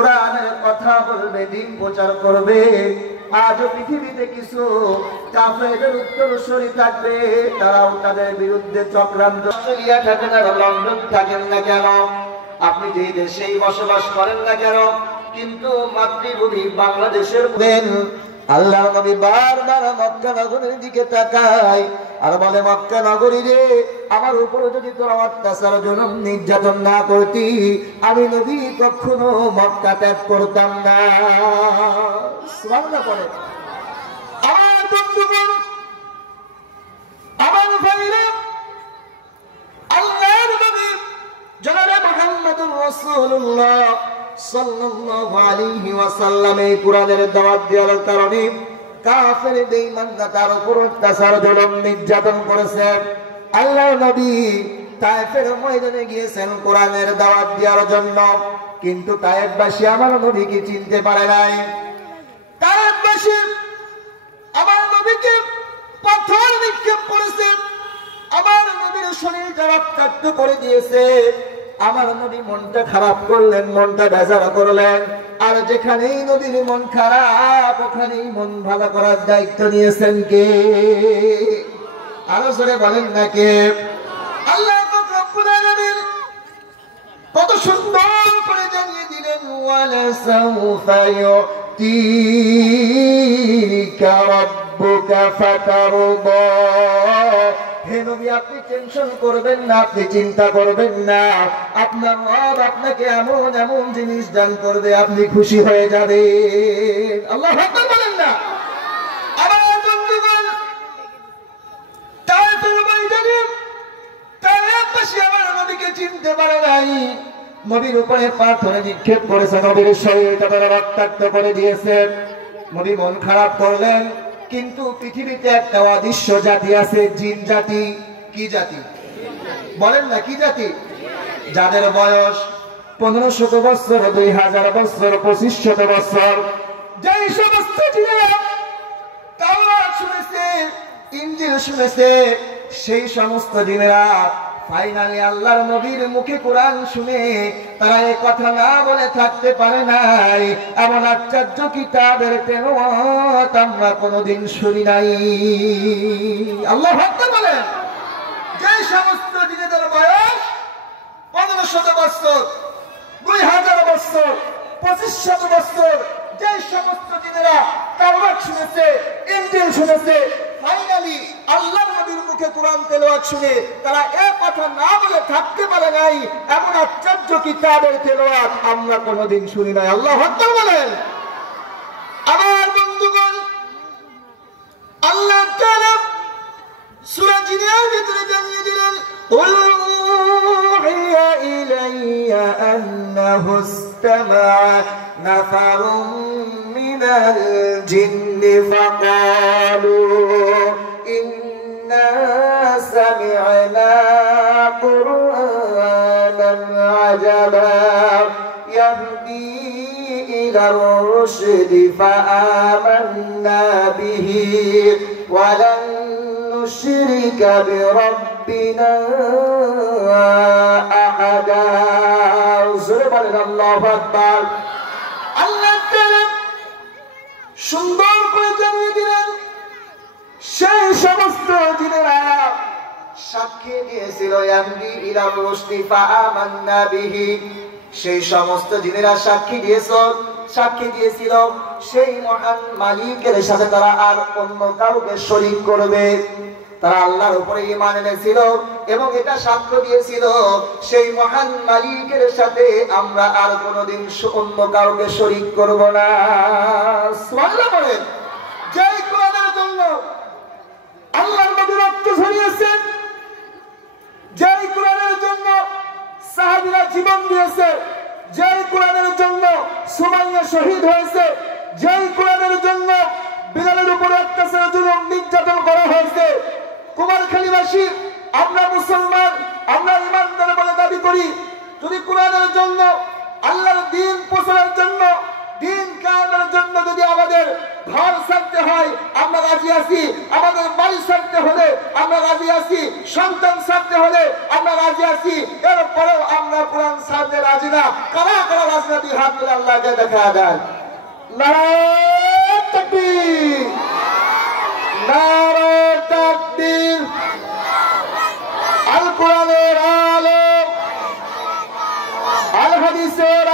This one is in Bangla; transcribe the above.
কোরআনের কথা বলবে, দিন প্রচার করবে। আজও পৃথিবীতে কিছু কাফেরদের উত্তরসূরি থাকবে, তারাও তাদের বিরুদ্ধে চক্রান্ত। অস্ট্রেলিয়া থাকেন আর লন্ডন থাকেন না কেন, আপনি যে দেশেই বসবাস করেন না কেন, কিন্তু মাতৃভূমি বাংলাদেশের আল্লাহর নবী বারবার মক্কা নগরীর দিকে তাকায় আর বলে, মক্কা নগরী রে, আমার উপরে যদি তোরা অত্যাচার জুলুম নির্যাতন না করতি, আমি নবী কখনো মক্কা ত্যাগ করতাম না। সুবহানাল্লাহ পড়ে। আমার বন্ধুগণ, আমার ভাইরা, আল্লাহর নবী জনাবে মুহাম্মদুর রাসূলুল্লাহ সাল্লাল্লাহু আলাইহি ওয়াসাল্লাম এই কোরআনের দাওয়াত দেওয়ার কারণে কাফের বেঈমানরা তার উপর অত্যাচার জুলুম নির্যাতন করেছে। আল্লাহর নবী তায়েফের ময়দানে গিয়েছেন কোরআনের দাওয়াত দেওয়ার জন্য, কিন্তু তায়েফবাসী আমার নবীকে চিনতে পারে নাই। তায়েফবাসী আমার নবীকে পাথর নিক্ষেপ করেছে, আমার নবীর শরীরটা রক্তাক্ত করে দিয়েছে। আমার নবী মনটা খারাপ করলেন, মনটা বেজার করলেন। আর যেখানেই নবীর মন খারাপ, ওখানেই মন ভালো করার দায়িত্ব নিয়েছেন কে? আরো জোরে বলেন না কে? আল্লাহ রাব্বুল আলামিন কত সুন্দর করে জানিয়ে দিলেন, ওয়ালা সাউফা ইউতিকা রাব্বুকা ফাতারদা। হে নবী, আপনি টেনশন করবেন না, আপনি চিন্তা করবেন না, আপনার রব আপনাকে এমন এমন জিনিস দান করবে, আপনি খুশি হয়ে যাবেন। আল্লাহু আকবার বলেন না? আমার বন্ধুগণ, তায়েফের ময়দানে তায়েফবাসী আমার নবীকে চিনতে পারে নাই, নবীর উপরে পাথর নিক্ষেপ করেছে, নবীর শরীরটা তারা রক্তাক্ত করে দিয়েছে। নবী মন খারাপ করলেন, কিন্তু পৃথিবীতে একটা অদৃশ্য জাতি আছে, জিন জাতি। কি জাতি বলেন না? কি জাতি? যাদের বয়স 1500 বছর, 2000 বছর, 2500 বছর, যেই সমস্ত জিনেরা তাওরাত শুনেছে, ইনজিল শুনেছে, সেই সমস্ত জিনেরা ফাইনালি আল্লাহর নবীর মুখে কোরআন শুনে তারা এই কথা না বলে থাকতে পারে নাই, এমন আশ্চর্য কিতাবের তেলাওয়াত আমরা কোনোদিন শুনি নাই। আল্লাহু আকবার বলেন। যে সমস্ত জিনেদের বয়স 1500 বছর, 2000 বছর, 2500 বছর, যে সমস্ত জিনেরা তাওরাত শুনেছে, ইনজিল শুনেছে, ফাইনালি আল্লাহর নবীর মুখে কোরআন তেলাওয়াত শুনে তারা এই কথা না বলে থাকতে পারে নাই, এমন আশ্চর্য কিতাবের তেলাওয়াত আমরা কোনোদিন শুনি নাই। আল্লাহু আকবার বলেন। আমার বন্ধুগণ, আল্লাহ তাআলা সূরা জিনের ভিতরে জানিয়ে দিলেন, উহিয়া ইলাইয়া আন্নাহু ইসতামা'a নাফারুম মিনাল জিন্নি ফাকালু ইন্না সামি'না কুরআনান আজাবা ইয়াহদি ইলার রুশদি ফাআমান্না বিহি ওয়া লান নুশরিকা বিরাব্বিনা আহাদা। জোরে বলেন আল্লাহু আকবার। আল্লাহ তাআলা সুন্দর করে জানিয়ে দিলেন, সেই সমস্ত জিনেরা সাক্ষী দিয়েছিল, ইয়াহদি ইলা রুশদি ফাআমান্না বিহি, সেই সমস্ত জিনেরা সাক্ষী দিয়েছিল সেই মহান মালিকের সাথে তারা আর অন্য কাউকে শরীক করবে। তারা আল্লাহর উপরে ঈমান এনেছিল এবং এটা সাক্ষ্য দিয়েছিল, সেই মহান মালিকের সাথে আমরা আর কোনোদিন অন্য কাউকে শরীক করব না। সুবহানাল্লাহ বলেন। যেই কোরআনের জন্য আল্লাহর নবী রক্ত ঝরিয়েছেন, যেই কোরআনের জন্য সাহাবীরা জীবন দিয়েছে, যেই কোরআনের জন্য সুমাইয়া শহীদ হয়েছে, যেই কোরআনের জন্য বিলালের উপর অত্যাচার জুলুম নির্যাতন করা হয়েছে, কুমারখালীবাসী আমরা মুসলমান, আমরা ইমানদার বলে দাবি করি। যদি কোরআনের জন্য, আল্লাহর দ্বীন প্রচারের জন্য, দ্বীন কায়েমের জন্য যদি আমাদের ঘর ছাড়তে হয়, আমরা রাজি রাজি আছি, আমাদের বাড়ি ছাড়তে হলে আমরা রাজি আছি, সন্তান ছাড়তে হলে আমরা রাজি আছি, এরপরেও আমরা কোরআন ছাড়তে রাজি না। কারা কারা রাজি না? দুই হাত তুলে আল্লাহকে দেখা দেয়। নারায়ে তাকবীর, নারায়ে তাকবীর। আল কোরআনের আলো, আল হাদিসের